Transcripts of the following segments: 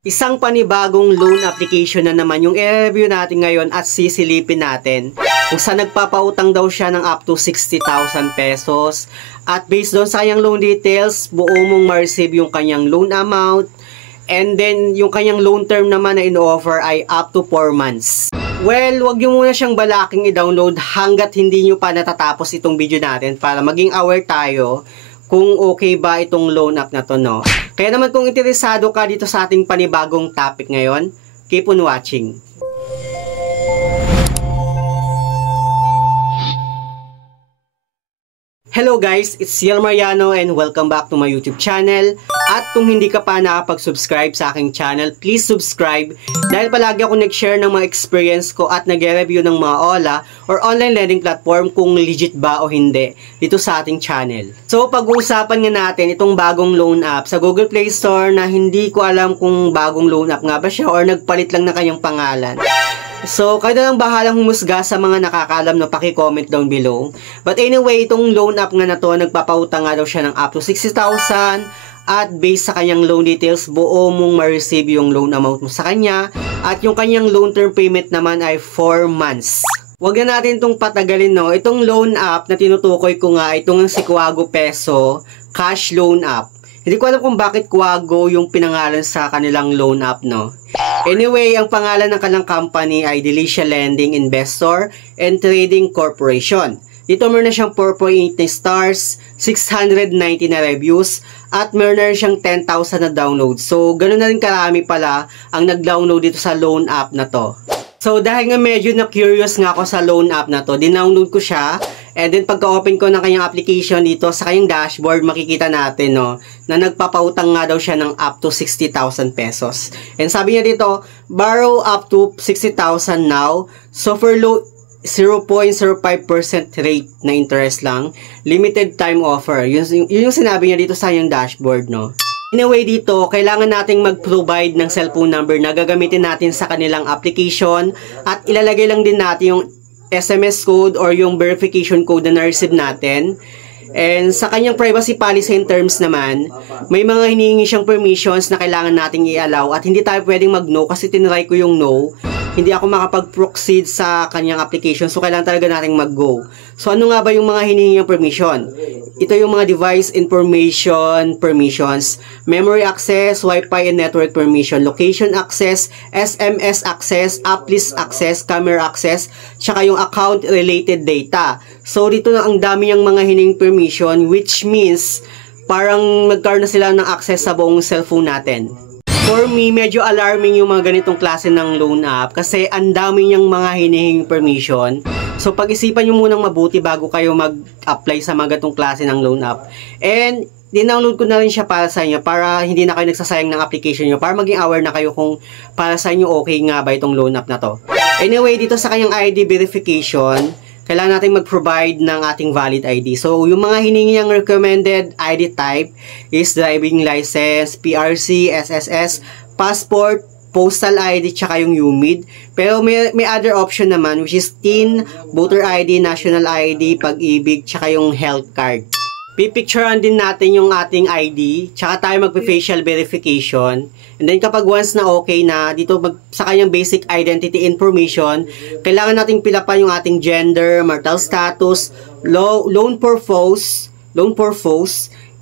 Isang panibagong loan application na naman yung i-review natin ngayon at sisilipin natin. Kung saan nagpapautang daw siya ng up to 60,000 pesos. At based doon sa kanyang loan details, buo mong ma-receive yung kanyang loan amount. And then, yung kanyang loan term naman na in-offer ay up to 4 months. Well, wag nyo muna siyang balaking i-download hanggat hindi nyo pa natatapos itong video natin para maging aware tayo kung okay ba itong loan app na to, no? Kaya naman kung interesado ka dito sa ating panibagong topic ngayon, keep on watching. Hello guys, it's Ciel Mariano and welcome back to my YouTube channel. At kung hindi ka pa nakapag-subscribe sa aking channel, please subscribe dahil palagi ako nag-share ng mga experience ko at nag-review ng mga OLA or online lending platform kung legit ba o hindi dito sa ating channel. So pag-uusapan nga natin itong bagong loan app sa Google Play Store na hindi ko alam kung bagong loan app nga ba siya or nagpalit lang na kanyang pangalan. So, kayo na lang bahalang humusga sa mga nakakalam na paki-comment down below. But anyway, itong loan app nga na to, nagpapautang nga daw siya ng up to 60,000 at based sa kanyang loan details, buo mong ma-receive yung loan amount mo sa kanya at yung kanyang loan term payment naman ay 4 months. Huwag na natin itong patagalin, no? Itong loan app na tinutukoy ko nga, itong si Quago Peso Cash Loan App. Hindi ko alam kung bakit Quago yung pinangalan sa kanilang loan app, no? Anyway, ang pangalan ng kanilang company ay Delicia Lending Investor and Trading Corporation. Dito meron na siyang 4.8 na stars, 690 na reviews, at meron na siyang 10,000 na downloads. So, ganoon na rin karami pala ang nag-download dito sa loan app na to. So, dahil nga medyo na-curious nga ako sa loan app na to, dinownload ko siya. And then, pagka-open ko ng kanyang application dito sa kanyang dashboard, makikita natin, no, na nagpapautang nga daw siya ng up to 60,000 pesos. And sabi niya dito, borrow up to 60,000 now. So, for low, 0.05% rate na interest lang. Limited time offer. Yun yung sinabi niya dito sa kanyang dashboard, no. Anyway, dito, kailangan nating mag-provide ng cellphone number na gagamitin natin sa kanilang application at ilalagay lang din natin yung SMS code or yung verification code na na-receive natin. And sa kanyang privacy policy and terms naman, may mga hinihingi siyang permissions na kailangan nating i-allow at hindi tayo pwedeng mag-no kasi tinry ko yung no. Hindi ako makapag-proceed sa kanyang application, so kailangan talaga nating mag-go. So ano nga ba yung mga hinihingi permission? Ito yung mga device information permissions, memory access, Wi-Fi and network permission, location access, SMS access, app list access, camera access, tsaka yung account related data. So dito na ang dami yung mga hiningi permission, which means parang magkaroon na sila ng access sa buong cellphone natin. For me, medyo alarming yung mga ganitong klase ng loan app kasi ang dami niyang mga hinihing permission. So, pag-isipan nyo munang mabuti bago kayo mag-apply sa mga ganitong klase ng loan app. And, dinownload ko na rin siya para sa inyo para hindi na kayo nagsasayang ng application nyo, para maging aware na kayo kung para sa inyo okay nga ba itong loan app na to. Anyway, dito sa kanyang ID verification, kailangan natin mag-provide ng ating valid ID. So, yung mga hiningi niyang recommended ID type is driving license, PRC, SSS, passport, postal ID, tsaka yung UMID. Pero may other option naman which is TIN, voter ID, national ID, pag-ibig, tsaka yung health card. Pipicturean din natin yung ating ID, tsaka tayo magpe-facial verification. And then kapag once na okay na, dito sa kanyang basic identity information, kailangan nating pilapan yung ating gender, marital status, loan purpose,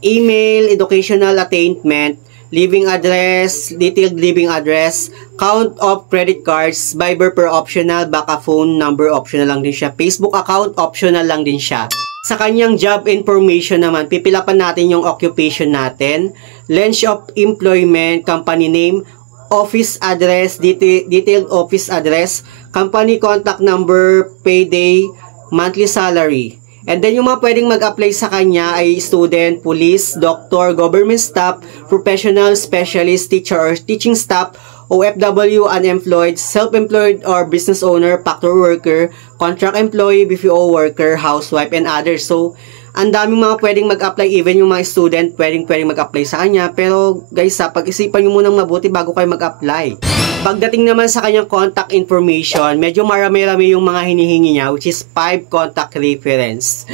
email, educational attainment, living address, detailed living address, count of credit cards, Viber per optional, baka phone number optional lang din siya, Facebook account optional lang din siya. Sa kanyang job information naman, pipilapan natin yung occupation natin, length of employment, company name, office address, detailed office address, company contact number, payday, monthly salary. And then yung mga pwedeng mag-apply sa kanya ay student, police, doctor, government staff, professional, specialist, teacher or teaching staff, OFW, unemployed, self-employed or business owner, factory worker, contract employee, BPO worker, housewife, and others. So, ang daming mga pwedeng mag-apply, even yung mga student pwedeng mag-apply sa kanya. Pero guys, pag-isipan nyo munang mabuti bago kayo mag-apply. Pagdating naman sa kanyang contact information, medyo marami-rami yung mga hinihingi niya, which is 5 contact reference.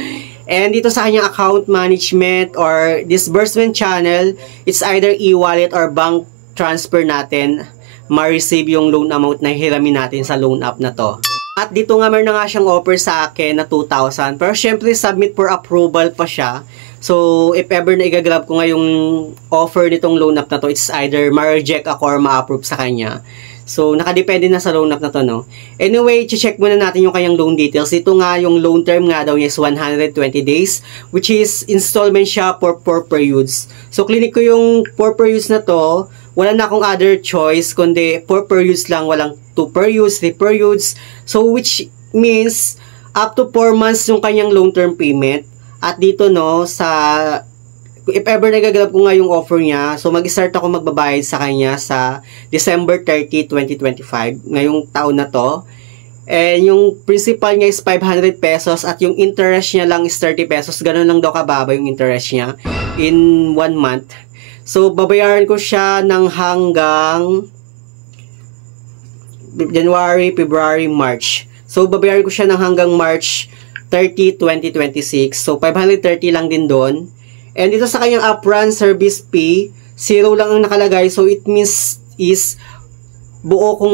And dito sa kanyang account management or disbursement channel, it's either e-wallet or bank ma-transfer natin, ma-receive yung loan amount na hiramin natin sa loan app na to. At dito nga meron na nga siyang offer sa akin na 2,000. Pero syempre submit for approval pa siya. So if ever na igagrab ko nga yung offer nitong loan app na to, it's either ma-reject ako or ma-approve sa kanya. So nakadepende na sa loan app na to, no? Anyway, check muna natin yung kanyang loan details. Ito nga yung loan term nga daw niya is 120 days, which is installment siya for 4 periods. So clinic ko yung 4 periods na to. Wala na akong other choice kundi 4 periods lang, walang 2 periods, 3 periods. So which means up to 4 months yung kanyang long term payment. At dito, no, sa if ever nagagalap ko nga yung offer niya, so mag-start ako magbabayad sa kanya sa December 30, 2025, ngayong taon na to. And yung principal niya is 500 pesos at yung interest niya lang is 30 pesos. Ganun lang daw kababa yung interest niya in 1 month. So babayaran ko siya ng hanggang January, February, March. So babayaran ko siya ng hanggang March 30, 2026. So 530 lang din doon. And dito sa kanyang upfront service fee, 0 lang ang nakalagay. So it means is buo ko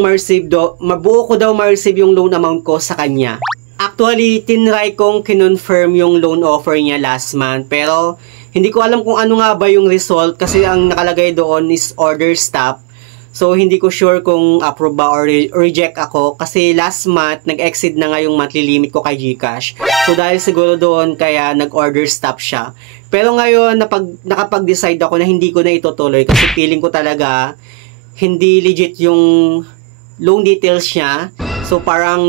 daw ma-receive yung loan amount ko sa kanya. Actually, tinry kong kinonfirm yung loan offer niya last month. Pero hindi ko alam kung ano nga ba yung result kasi ang nakalagay doon is order stop. So hindi ko sure kung approve ba or reject ako kasi last month nag-exceed na nga yung monthly limit ko kay GCash. So dahil siguro doon kaya nag-order stop siya. Pero ngayon nakapag-decide ako na hindi ko na itutuloy kasi feeling ko talaga hindi legit yung loan details niya. So parang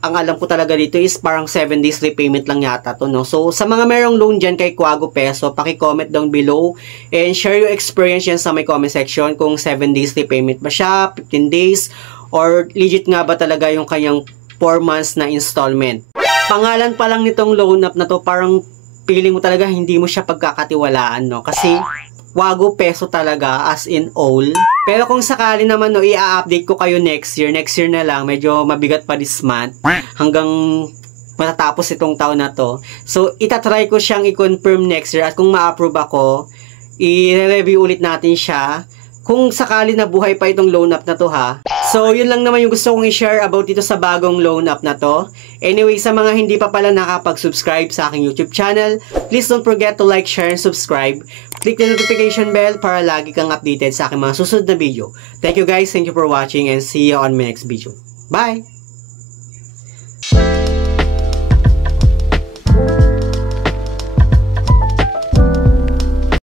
ang alam ko talaga dito is parang 7 days repayment lang yata to, no? So sa mga merong loan dyan kay Quago Peso, paki-comment down below and share your experience yan sa my comment section kung 7 days repayment ba siya, 15 days, or legit nga ba talaga yung kanyang 4 months na installment. Pangalan pa lang nitong loan app na to, parang feeling mo talaga hindi mo siya pagkakatiwalaan, no? Kasi Quago Peso talaga as in all. Pero kung sakali naman, no, i-update ko kayo next year na lang, medyo mabigat pa this month hanggang matatapos itong taon na to. So itatry ko siyang i-confirm next year at kung ma-approve ako, i-review ulit natin siya kung sakali na buhay pa itong loan app na to, ha. So yun lang naman yung gusto kong i-share about dito sa bagong loan app na to. Anyway, sa mga hindi pa pala nakapag-subscribe sa aking YouTube channel, please don't forget to like, share, and subscribe. Click the notification bell para lagi kang updated sa aking mga susunod na video. Thank you guys, thank you for watching, and see you on my next video. Bye!